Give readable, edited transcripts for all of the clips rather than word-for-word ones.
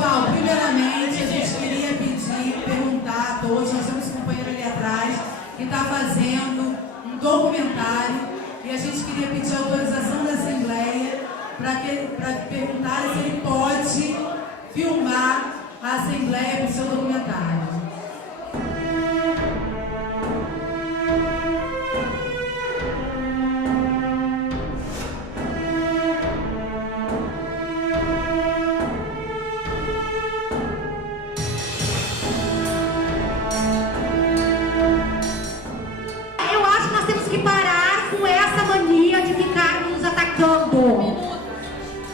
Pessoal, primeiramente a gente queria perguntar a todos, nós temos um companheiro ali atrás que está fazendo um documentário e a gente queria pedir a autorização da Assembleia para perguntar se ele pode filmar a Assembleia para o seu documentário.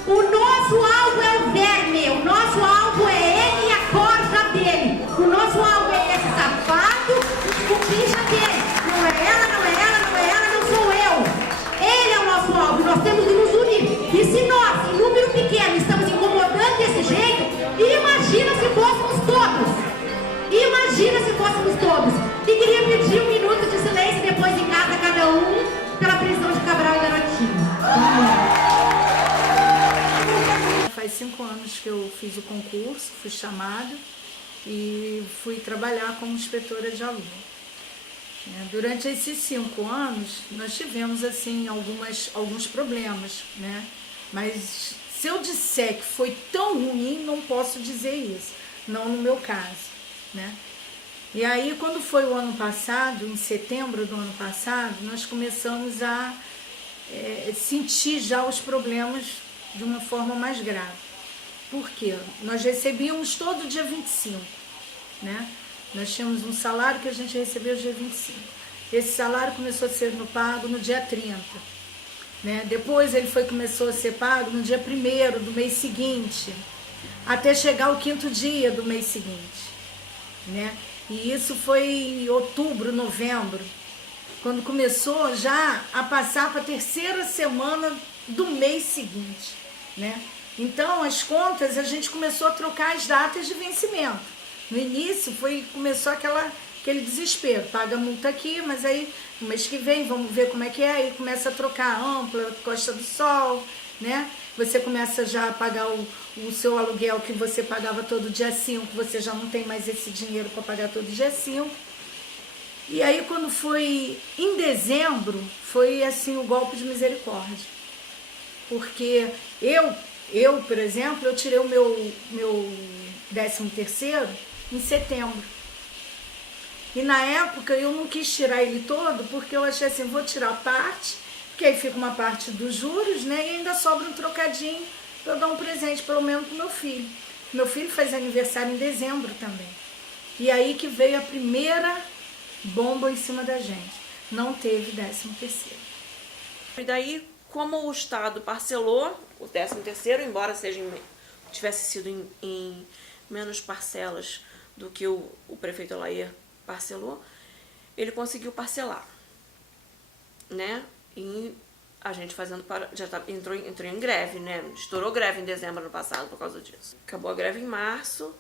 O nosso alvo é o verme, o nosso alvo é ele e a corja dele. O nosso alvo é esse safado, o pincha dele. Não é ela, não é ela, não é ela, não sou eu. Ele é o nosso alvo, nós temos que nos unir. E se nós, em número pequeno, estamos incomodando desse jeito, imagina se fôssemos todos. Imagina se fôssemos todos. E queria pedir 1 minuto de silêncio depois em casa, cada um, pela prisão de Cabral e Garotinho. Faz 5 anos que eu fiz o concurso, fui chamada e fui trabalhar como inspetora de aluno. Durante esses 5 anos, nós tivemos assim alguns problemas, né? Mas se eu disser que foi tão ruim, não posso dizer isso, não no meu caso, né? E aí, quando foi o ano passado, em setembro do ano passado, nós começamos a sentir já os problemas de uma forma mais grave. Por quê? Nós recebíamos todo dia 25, né? Nós tínhamos um salário que a gente recebeu dia 25. Esse salário começou a ser pago no dia 30, né? Depois ele começou a ser pago no dia 1º do mês seguinte, até chegar o 5º dia do mês seguinte, né? E isso foi em outubro, novembro, quando começou já a passar para a 3ª semana do mês seguinte, né? Então, as contas, a gente começou a trocar as datas de vencimento. No início, começou aquele desespero. Paga a multa aqui, mas aí, no mês que vem, vamos ver como é que é. Aí começa a trocar a Ampla, Costa do Sol, né? Você começa já a pagar o seu aluguel que você pagava todo dia 5, você já não tem mais esse dinheiro para pagar todo dia 5. E aí, quando foi em dezembro, foi assim o golpe de misericórdia. Porque eu, por exemplo, eu tirei o meu 13º em setembro. E na época eu não quis tirar ele todo, porque eu achei assim, vou tirar parte, porque aí fica uma parte dos juros, né? E ainda sobra um trocadinho para eu dar um presente, pelo menos pro meu filho. Meu filho faz aniversário em dezembro também. E aí que veio a primeira bomba em cima da gente. Não teve 13º. E daí, como o Estado parcelou o 13º, embora tivesse sido em menos parcelas do que o prefeito Alair parcelou, ele conseguiu parcelar, né? E a gente entrou em greve, né? Estourou greve em dezembro ano passado por causa disso. Acabou a greve em março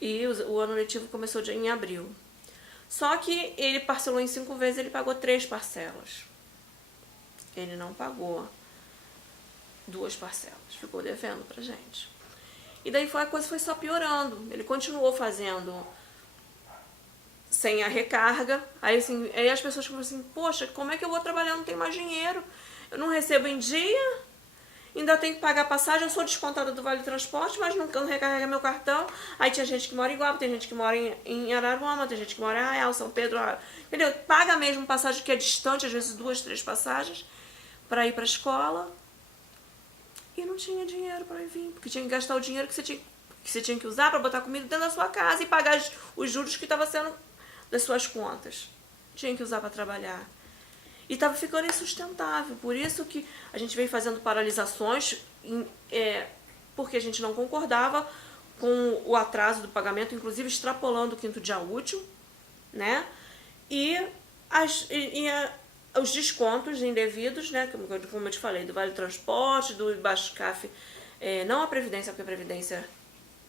e o ano letivo começou em abril. Só que ele parcelou em 5 vezes, ele pagou 3 parcelas. Ele não pagou 2 parcelas, ficou devendo pra gente. E daí a coisa foi só piorando. Ele continuou fazendo sem a recarga. Aí as pessoas falaram assim, poxa, como é que eu vou trabalhar? Não tenho mais dinheiro. Eu não recebo em dia, ainda tenho que pagar passagem, eu sou descontada do Vale Transporte, mas não recarrega meu cartão. Aí tinha gente que mora em Iguaba, tem gente que mora em Araruama, tem gente que mora em Arraial, São Pedro, entendeu? Paga mesmo passagem que é distante, às vezes 2, 3 passagens, para ir para a escola. E não tinha dinheiro para vir, porque tinha que gastar o dinheiro que você tinha que usar para botar comida dentro da sua casa e pagar os juros que estavam sendo das suas contas. Tinha que usar para trabalhar. E estava ficando insustentável. Por isso que a gente veio fazendo paralisações, porque a gente não concordava com o atraso do pagamento, inclusive extrapolando o 5º dia útil, né? E os descontos indevidos, né, como eu te falei, do Vale Transporte, do IBASCAF, não a Previdência, porque a Previdência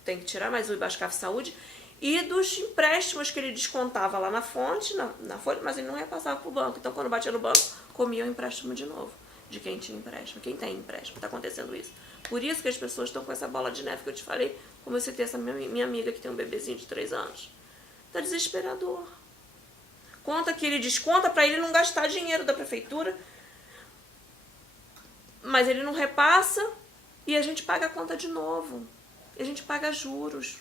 tem que tirar, mas o IBASCAF Saúde, e dos empréstimos que ele descontava lá na fonte, na folha, mas ele não repassava para o banco. Então, quando batia no banco, comia o empréstimo de novo. de quem tinha empréstimo. Quem tem empréstimo, está acontecendo isso. Por isso que as pessoas estão com essa bola de neve que eu te falei, como eu citei essa minha amiga que tem um bebezinho de 3 anos. Está desesperador. Conta que ele desconta para ele não gastar dinheiro da prefeitura, mas ele não repassa e a gente paga a conta de novo. E a gente paga juros.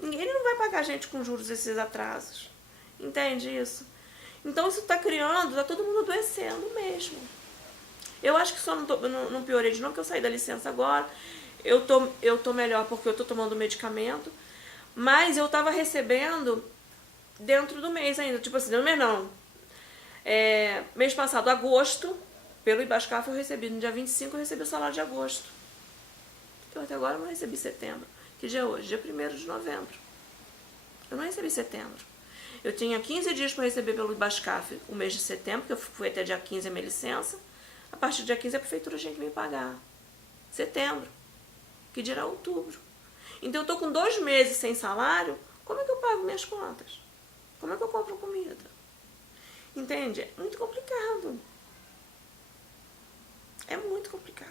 Ele não vai pagar a gente com juros esses atrasos. Entende isso? Então isso está criando, está todo mundo adoecendo mesmo. Eu acho que só não piorei de novo, porque eu saí da licença agora. Eu tô melhor porque eu tô tomando medicamento. Mas eu tava recebendo dentro do mês ainda. Tipo assim, no mês não. Mês passado, agosto, pelo Ibascaf eu recebi. No dia 25 eu recebi o salário de agosto. Eu até agora não recebi setembro. Que dia é hoje? Dia 1º de novembro. Eu não recebi setembro. Eu tinha 15 dias para receber pelo Ibascaf o mês de setembro, que eu fui até dia 15 a minha licença. A partir do dia 15 a prefeitura tinha que me pagar. Setembro. Que dirá outubro. Então eu tô com 2 meses sem salário, como é que eu pago minhas contas? Como é que eu compro comida? Entende? É muito complicado. É muito complicado.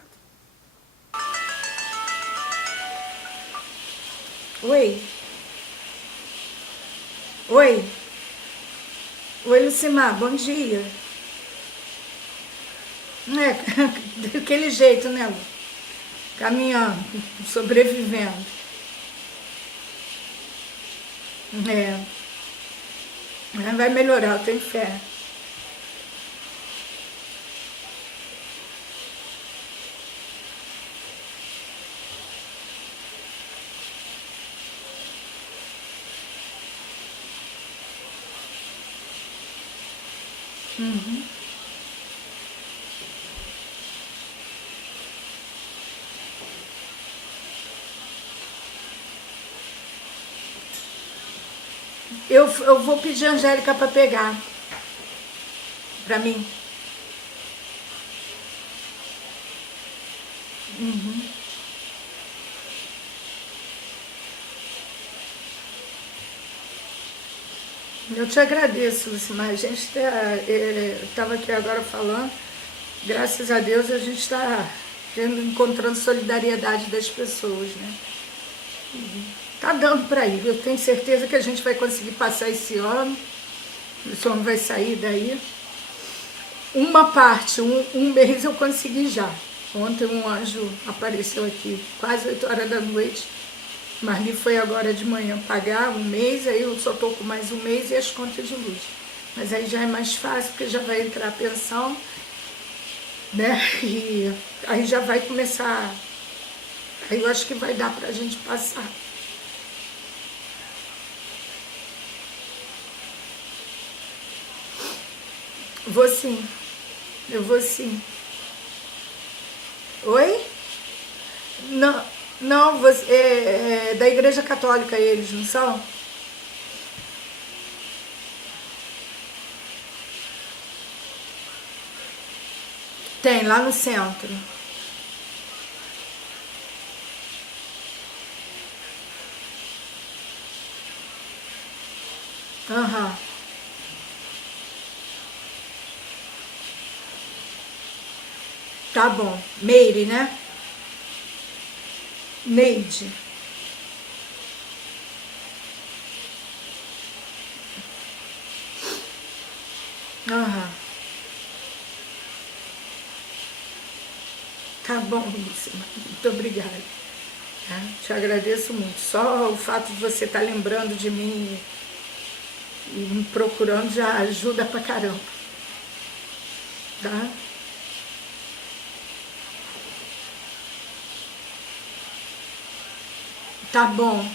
Oi. Oi. Oi, Lucimar, bom dia. Daquele jeito, né, Lu? Caminhando, sobrevivendo. Vai melhorar, eu tenho fé. Eu vou pedir a Angélica para pegar. Para mim. Eu te agradeço, Lucimar. A gente estava aqui agora falando, graças a Deus a gente está encontrando solidariedade das pessoas, né? Tá dando para ir. Eu tenho certeza que a gente vai conseguir passar esse ano. O senhor vai sair daí. Uma parte, um mês eu consegui já. Ontem um anjo apareceu aqui, quase 8 horas da noite. Marli foi agora de manhã pagar um mês, aí eu só estou com mais um mês e as contas de luz. Mas aí já é mais fácil, porque já vai entrar a pensão, né? E aí já vai começar. Aí eu acho que vai dar pra gente passar. Vou sim. Eu vou sim. Oi? Não, você, é da Igreja Católica eles, não são? Tem, lá no centro. Aham. Tá bom. Meire, né? Neide. Aham. Tá bom, Lucimar. Muito obrigada. Tá? Te agradeço muito. Só o fato de você estar lembrando de mim e me procurando já ajuda pra caramba. Tá? Tá bom.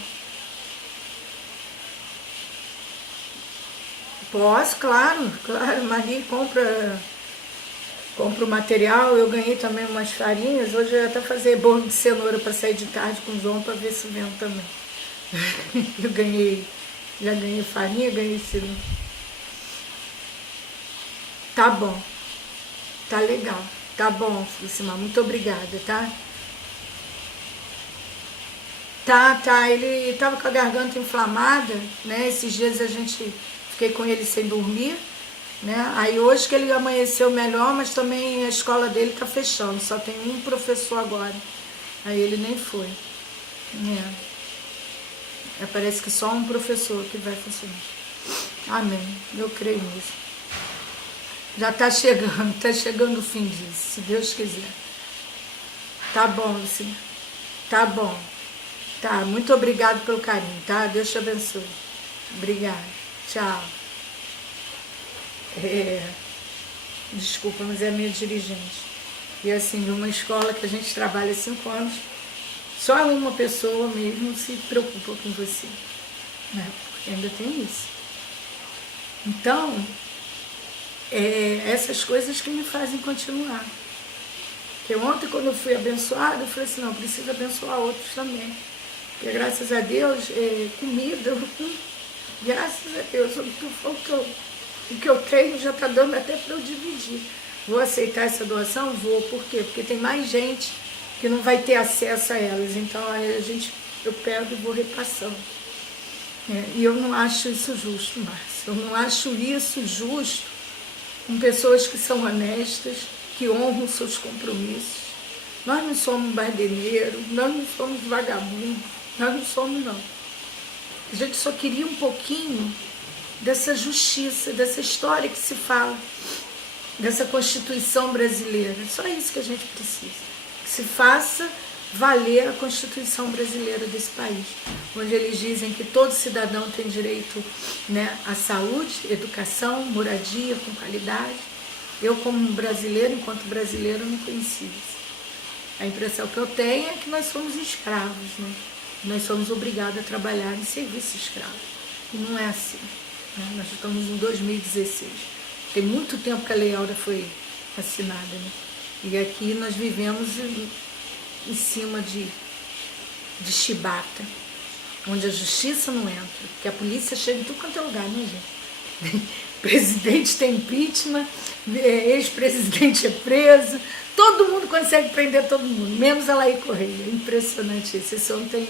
Posso, claro, claro. Maria compra o material. Eu ganhei também umas farinhas. Hoje eu ia até fazer bolo de cenoura para sair de tarde com o João para ver se vem também. Já ganhei farinha, ganhei cenoura. Tá bom. Tá legal. Tá bom, Lucimar. Muito obrigada, tá? Tá, ele tava com a garganta inflamada, né? Esses dias fiquei com ele sem dormir, né? Aí hoje que ele amanheceu melhor, mas também a escola dele está fechando, só tem um professor agora. Aí ele nem foi, né? Parece que só um professor que vai funcionar. Amém, eu creio nisso. Já está chegando o fim disso, se Deus quiser. Tá bom, Luciana. Tá bom. Tá, muito obrigado pelo carinho, tá? Deus te abençoe. Obrigada. Tchau. Desculpa, mas é a minha dirigente. E assim, numa escola que a gente trabalha há 5 anos, só uma pessoa mesmo se preocupa com você, né? Porque ainda tem isso. Então, essas coisas que me fazem continuar. Porque ontem, quando eu fui abençoada, eu falei assim, não, preciso abençoar outros também. Porque graças a Deus, comida, graças a Deus, o que eu tenho já está dando até para eu dividir. Vou aceitar essa doação? Vou. Por quê? Porque tem mais gente que não vai ter acesso a elas. Então eu pego e vou repassando. E eu não acho isso justo, Márcia. Eu não acho isso justo com pessoas que são honestas, que honram seus compromissos. Nós não somos bardeiros, nós não somos vagabundos, nós não somos, não. A gente só queria um pouquinho dessa justiça, dessa história que se fala, dessa Constituição brasileira. É só isso que a gente precisa. Que se faça valer a Constituição brasileira desse país, onde eles dizem que todo cidadão tem direito, né, à saúde, educação, moradia com qualidade. Eu, como brasileiro, enquanto brasileiro, não conhecia isso. A impressão que eu tenho é que nós somos escravos, né? Nós somos obrigados a trabalhar em serviço escravo. E não é assim, né? Nós estamos em 2016. Tem muito tempo que a Lei Áurea foi assinada, né? E aqui nós vivemos em cima de chibata, onde a justiça não entra, porque a polícia chega em tudo quanto é lugar, né, gente? Presidente tem impeachment, ex-presidente é preso, todo mundo consegue prender todo mundo, menos a Laí Correia. Impressionante isso, esse homem tem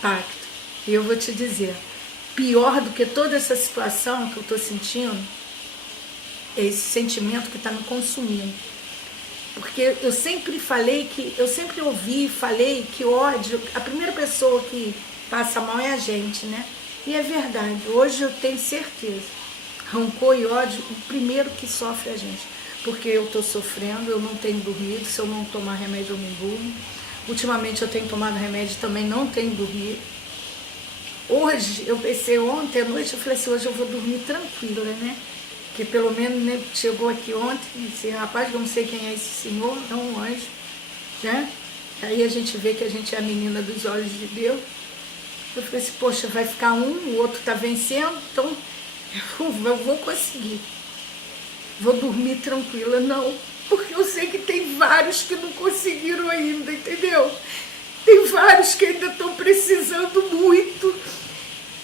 pacto. E eu vou te dizer, pior do que toda essa situação que eu estou sentindo, é esse sentimento que está me consumindo. Porque eu sempre falei que ódio, a primeira pessoa que passa mal é a gente, né? E é verdade, hoje eu tenho certeza. Rancor e ódio, o primeiro que sofre é a gente. Porque eu estou sofrendo, eu não tenho dormido, se eu não tomar remédio eu me durmo. Ultimamente eu tenho tomado remédio e também não tenho dormido. Hoje, eu pensei ontem à noite, eu falei assim, hoje eu vou dormir tranquila, né? Que pelo menos, né, chegou aqui ontem e disse, rapaz, eu não sei quem é esse senhor, é um anjo, né? Aí a gente vê que a gente é a menina dos olhos de Deus. Eu falei assim, poxa, vai ficar o outro está vencendo, então eu vou conseguir. Vou dormir tranquila, não. Porque eu sei que tem vários que não conseguiram ainda, entendeu? Tem vários que ainda estão precisando muito.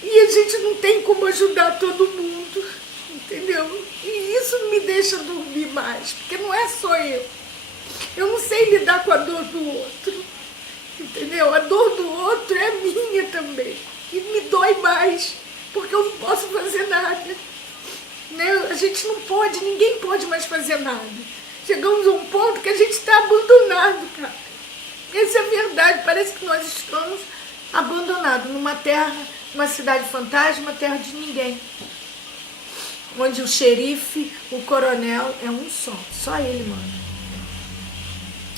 E a gente não tem como ajudar todo mundo, entendeu? E isso me deixa dormir mais, porque não é só eu. Eu não sei lidar com a dor do outro, entendeu? A dor do outro é minha também. E me dói mais, porque eu não posso fazer nada. Né? A gente não pode, ninguém pode mais fazer nada. Chegamos a um ponto que a gente está abandonado, cara. Essa é a verdade, parece que nós estamos abandonados numa terra, uma cidade fantasma, terra de ninguém. Onde o xerife, o coronel é um só ele manda.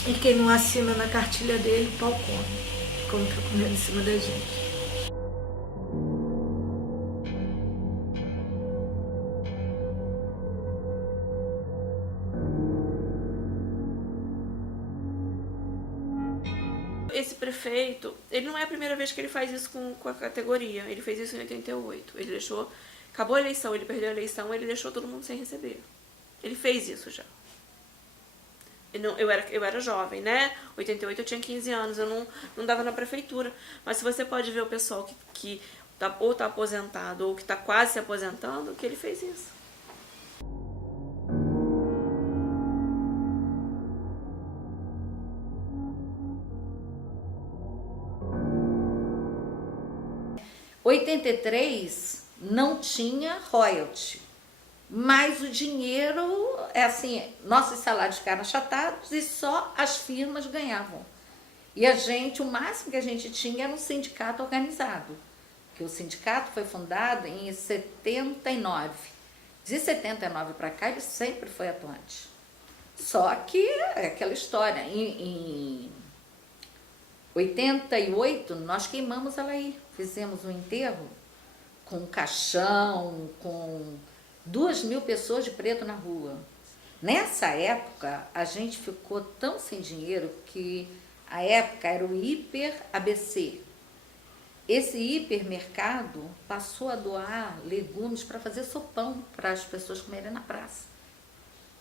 E quem não assina na cartilha dele, pau come, como tá comendo em cima da gente. Esse prefeito, ele não é a primeira vez que ele faz isso com a categoria. Ele fez isso em 88. Ele deixou, acabou a eleição, ele perdeu a eleição, ele deixou todo mundo sem receber. Ele fez isso já. Eu era jovem, né? 88 eu tinha 15 anos, eu não dava na prefeitura. Mas se você pode ver o pessoal que ou tá aposentado ou que tá quase se aposentando, que ele fez isso. Em 83 não tinha royalty. mas o dinheiro, é assim, nossos salários ficaram achatados e só as firmas ganhavam. E a gente, o máximo que a gente tinha era um sindicato organizado, que o sindicato foi fundado em 79. De 79 para cá, ele sempre foi atuante. Só que é aquela história, em 88, nós queimamos ela aí, fizemos um enterro com caixão, com 2.000 pessoas de preto na rua. Nessa época, a gente ficou tão sem dinheiro que a época era o Hiper ABC. Esse hipermercado passou a doar legumes para fazer sopão para as pessoas comerem na praça,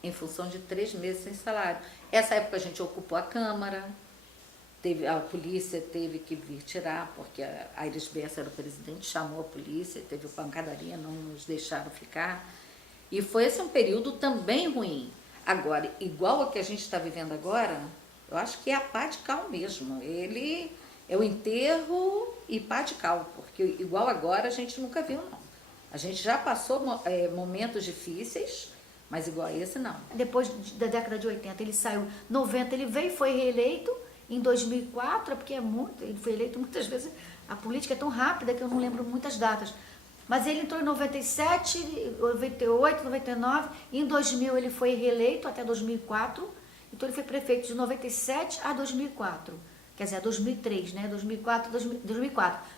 em função de 3 meses sem salário. Essa época a gente ocupou a Câmara, a polícia teve que vir tirar, porque a Aires Bessa era o presidente, chamou a polícia, teve pancadaria, não nos deixaram ficar. E foi esse um período também ruim. Agora, igual ao que a gente está vivendo agora, eu acho que é a pá de cal mesmo. Ele é o enterro e pá de cal, porque igual agora a gente nunca viu, não. A gente já passou momentos difíceis, mas igual a esse, não. Depois da década de 80, ele saiu. 90, ele veio e foi reeleito. Em 2004, porque ele foi eleito muitas vezes, a política é tão rápida que eu não lembro muitas datas. Mas ele entrou em 97, 98, 99, e em 2000 ele foi reeleito até 2004. Então ele foi prefeito de 97 a 2004. Quer dizer, a 2003, né? 2004.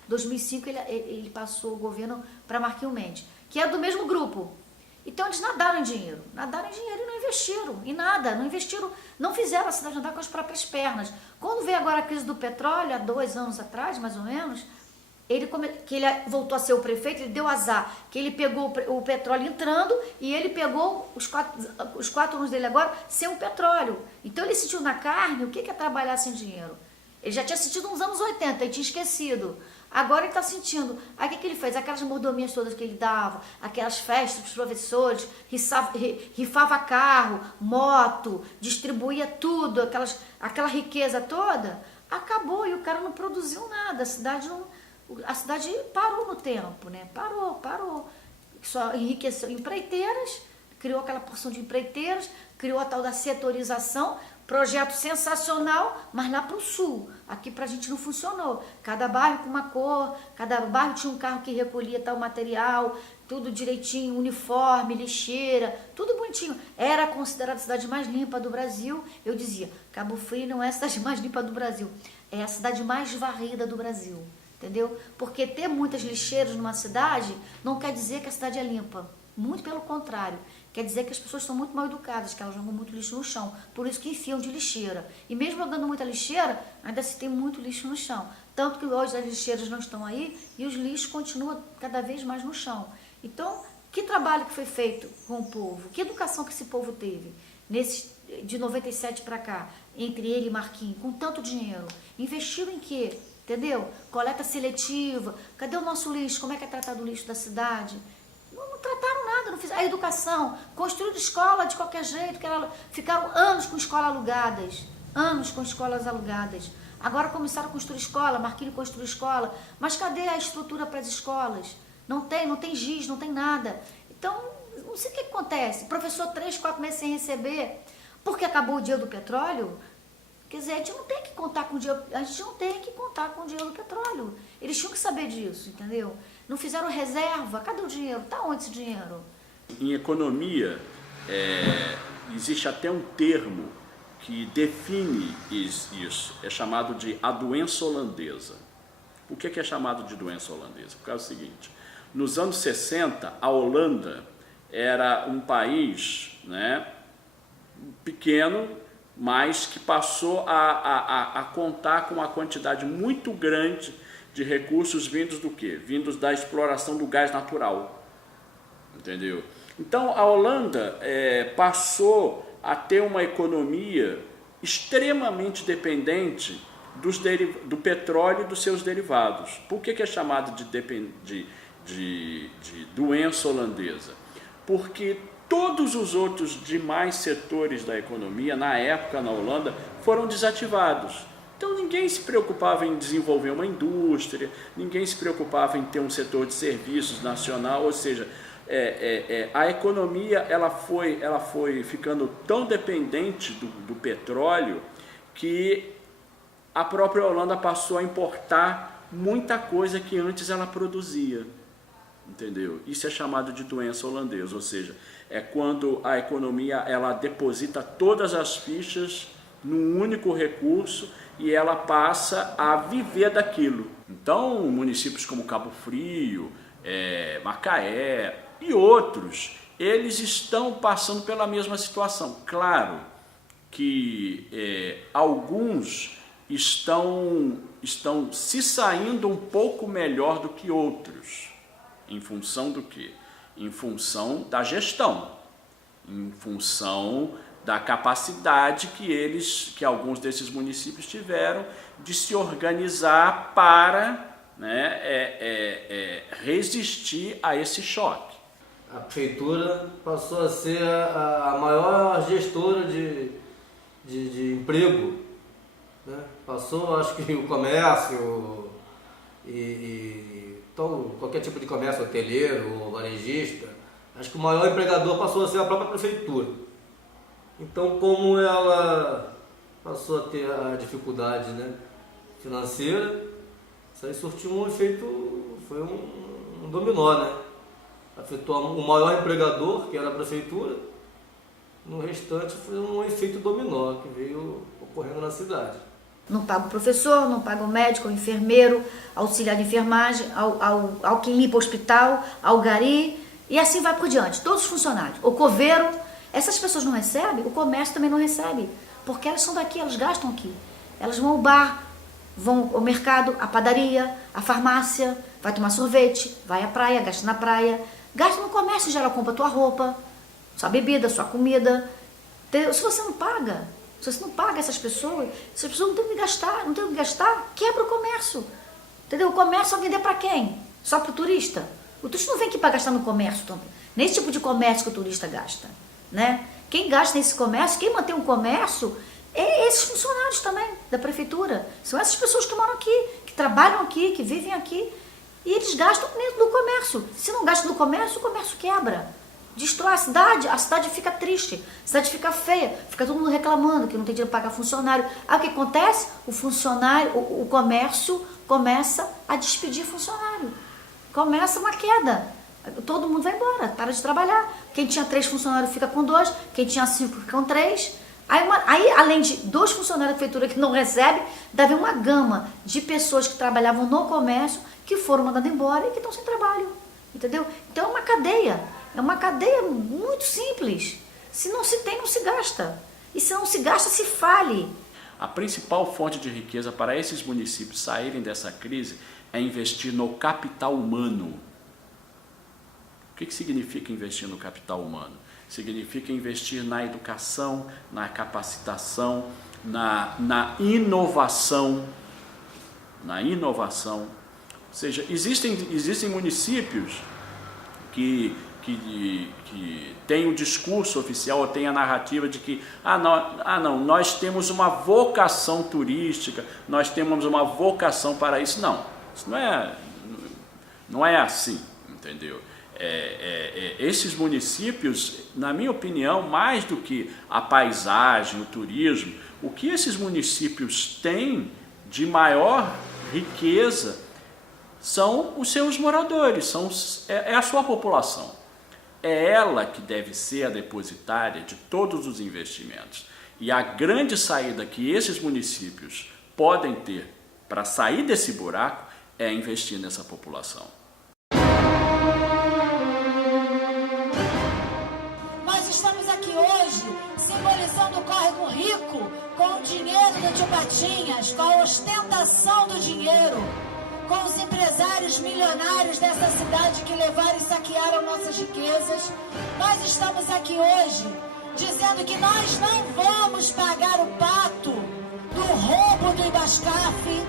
2005 ele passou o governo para Marquinhos Mendes, que é do mesmo grupo. Então eles nadaram em dinheiro e não investiram em nada, não investiram, não fizeram a cidade andar com as próprias pernas. Quando veio agora a crise do petróleo, há 2 anos atrás, mais ou menos, que ele voltou a ser o prefeito, ele deu azar, que ele pegou o petróleo entrando e ele pegou os 4 anos dele agora sem o petróleo. Então ele sentiu na carne o que é trabalhar sem dinheiro. Ele já tinha sentido nos anos 80 e tinha esquecido. Agora ele está sentindo. Aí o que ele fez? Aquelas mordomias todas que ele dava, aquelas festas para os professores, rifava carro, moto, distribuía tudo, aquela riqueza toda, acabou e o cara não produziu nada. A cidade parou no tempo, né? Parou. Só enriqueceu empreiteiras, criou aquela porção de empreiteiras, criou a tal da setorização. Projeto sensacional, mas lá para o sul. Aqui para a gente não funcionou. Cada bairro com uma cor, cada bairro tinha um carro que recolhia tal material, tudo direitinho, uniforme, lixeira, tudo bonitinho. Era considerada a cidade mais limpa do Brasil. Eu dizia, Cabo Frio não é a cidade mais limpa do Brasil, é a cidade mais varrida do Brasil. Entendeu? Porque ter muitas lixeiras numa cidade não quer dizer que a cidade é limpa. Muito pelo contrário. Quer dizer que as pessoas são muito mal educadas, que elas jogam muito lixo no chão. Por isso que enfiam de lixeira. E mesmo jogando muita lixeira, ainda se tem muito lixo no chão. Tanto que hoje as lixeiras não estão aí e os lixos continuam cada vez mais no chão. Então, que trabalho que foi feito com o povo? Que educação que esse povo teve de 97 para cá, entre ele e Marquinhos, com tanto dinheiro? Investiram em quê? Entendeu? Coleta seletiva. Cadê o nosso lixo? Como é que é tratado o lixo da cidade? Não trataram nada, não fizeram. A educação, construíram escola de qualquer jeito, ficaram anos com escolas alugadas. Agora começaram a construir escola, Marquinhos construiu escola, mas cadê a estrutura para as escolas? Não tem giz, não tem nada. Então, não sei o que acontece. Professor 3, 4 meses sem receber, porque acabou o dia do petróleo. Quer dizer, a gente não tem que contar com o dinheiro do petróleo. Eles tinham que saber disso, entendeu? Não fizeram reserva. Cadê o dinheiro? Está onde esse dinheiro? Em economia, existe até um termo que define isso. É chamado de a doença holandesa. Por que é chamado de doença holandesa? Porque é o seguinte, nos anos 60, a Holanda era um país, né, pequeno, mas que passou a contar com uma quantidade muito grande de recursos vindos do quê? Vindos da exploração do gás natural, entendeu? Então a Holanda passou a ter uma economia extremamente dependente do petróleo e dos seus derivados. Por que é chamado de doença holandesa? Porque todos os outros demais setores da economia, na época na Holanda, foram desativados. Então ninguém se preocupava em desenvolver uma indústria, ninguém se preocupava em ter um setor de serviços nacional, ou seja, a economia ela foi ficando tão dependente do petróleo que a própria Holanda passou a importar muita coisa que antes ela produzia, entendeu? Isso é chamado de doença holandesa, ou seja, é quando a economia ela deposita todas as fichas num único recurso e ela passa a viver daquilo. Então, municípios como Cabo Frio, Macaé e outros, eles estão passando pela mesma situação. Claro que alguns estão se saindo um pouco melhor do que outros. Em função do quê? Em função da gestão, em função da capacidade que alguns desses municípios tiveram de se organizar para resistir a esse choque. A prefeitura passou a ser a maior gestora de emprego, né? Passou, acho que o comércio então, qualquer tipo de comércio, hoteleiro, varejista, acho que o maior empregador passou a ser a própria prefeitura. Então, como ela passou a ter a dificuldade, né, financeira, isso aí surtiu um efeito, foi um dominó, né? Afetou o maior empregador, que era a prefeitura, no restante foi um efeito dominó que veio ocorrendo na cidade. Não paga o professor, não paga o médico, o enfermeiro, auxiliar de enfermagem, ao que limpa o hospital, ao gari, e assim vai por diante. Todos os funcionários. O coveiro, essas pessoas não recebem, o comércio também não recebe, porque elas são daqui, elas gastam aqui. Elas vão ao bar, vão ao mercado, à padaria, à farmácia, vai tomar sorvete, vai à praia, gasta na praia, gasta no comércio, já ela compra tua roupa, sua bebida, sua comida. Se você não paga, essas pessoas não tem o que gastar, quebra o comércio. Entendeu? O comércio vai vender para quem? Só para o turista? O turista não vem aqui para gastar no comércio também. Nesse tipo de comércio que o turista gasta, né? Quem gasta nesse comércio, quem mantém o comércio, é esses funcionários também da prefeitura. São essas pessoas que moram aqui, que trabalham aqui, que vivem aqui. E eles gastam dentro do comércio. Se não gastam no comércio, o comércio quebra. Destrói a cidade fica triste, a cidade fica feia, fica todo mundo reclamando que não tem dinheiro para pagar funcionário. Aí o que acontece? O funcionário, o comércio começa a despedir funcionário. Começa uma queda. Todo mundo vai embora, para de trabalhar. Quem tinha 3 funcionários fica com 2, quem tinha 5 fica com 3. Aí, além de 2 funcionários da prefeitura que não recebem, deve uma gama de pessoas que trabalhavam no comércio que foram mandadas embora e que estão sem trabalho. Entendeu? Então é uma cadeia. É uma cadeia muito simples. Se não se tem, não se gasta. E se não se gasta, se fale. A principal fonte de riqueza para esses municípios saírem dessa crise é investir no capital humano. O que significa investir no capital humano? Significa investir na educação, na capacitação, na inovação. Ou seja, existem municípios que tem o discurso oficial, ou tem a narrativa de que nós temos uma vocação turística, nós temos uma vocação para isso. Não, isso não é assim, entendeu? Esses municípios, na minha opinião, mais do que a paisagem, o turismo, o que esses municípios têm de maior riqueza são os seus moradores, é a sua população. É ela que deve ser a depositária de todos os investimentos. E a grande saída que esses municípios podem ter para sair desse buraco é investir nessa população. Nós estamos aqui hoje simbolizando o córrego rico com o dinheiro do tio Patinhas, com a ostentação do dinheiro, com os empresários milionários dessa cidade que levaram e saquearam nossas riquezas. Nós estamos aqui hoje dizendo que nós não vamos pagar o pato do roubo do Ibascaf.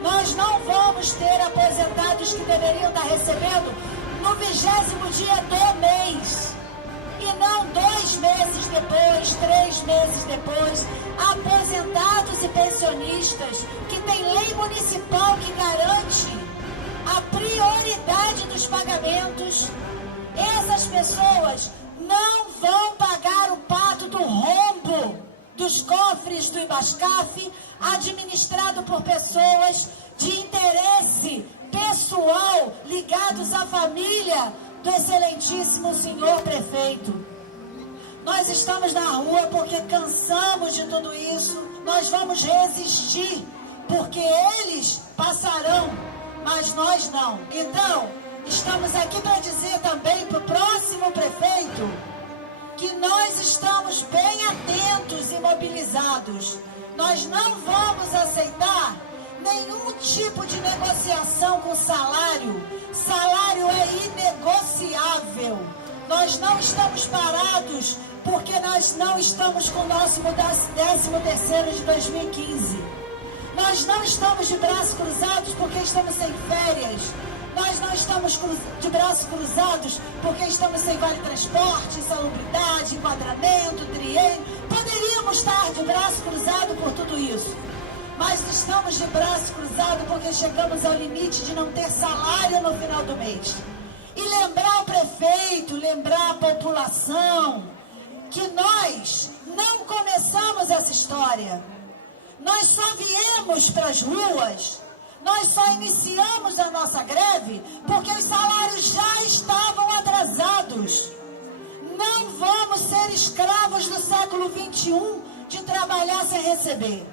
Nós não vamos ter aposentados que deveriam estar recebendo no 20º dia do mês. E não 2 meses depois, 3 meses depois, aposentados e pensionistas que tem lei municipal que garante a prioridade dos pagamentos. Essas pessoas não vão pagar o pato do rombo dos cofres do Ibascaf, administrado por pessoas de interesse pessoal ligados à família do excelentíssimo senhor prefeito. Nós estamos na rua porque cansamos de tudo isso. Nós vamos resistir, porque eles passarão, mas nós não. Então, estamos aqui para dizer também para o próximo prefeito que nós estamos bem atentos e mobilizados. Nós não vamos aceitar nenhum tipo de negociação com salário. Salário é inegociável. Nós não estamos parados porque nós não estamos com o nosso 13º de 2015. Nós não estamos de braços cruzados porque estamos sem férias. Nós não estamos de braços cruzados porque estamos sem vale transporte, insalubridade, enquadramento, triênio. Poderíamos estar de braço cruzado por tudo isso. Mas estamos de braço cruzado porque chegamos ao limite de não ter salário no final do mês. E lembrar o prefeito, lembrar a população, que nós não começamos essa história. Nós só viemos para as ruas, nós só iniciamos a nossa greve porque os salários já estavam atrasados. Não vamos ser escravos do século XXI de trabalhar sem receber.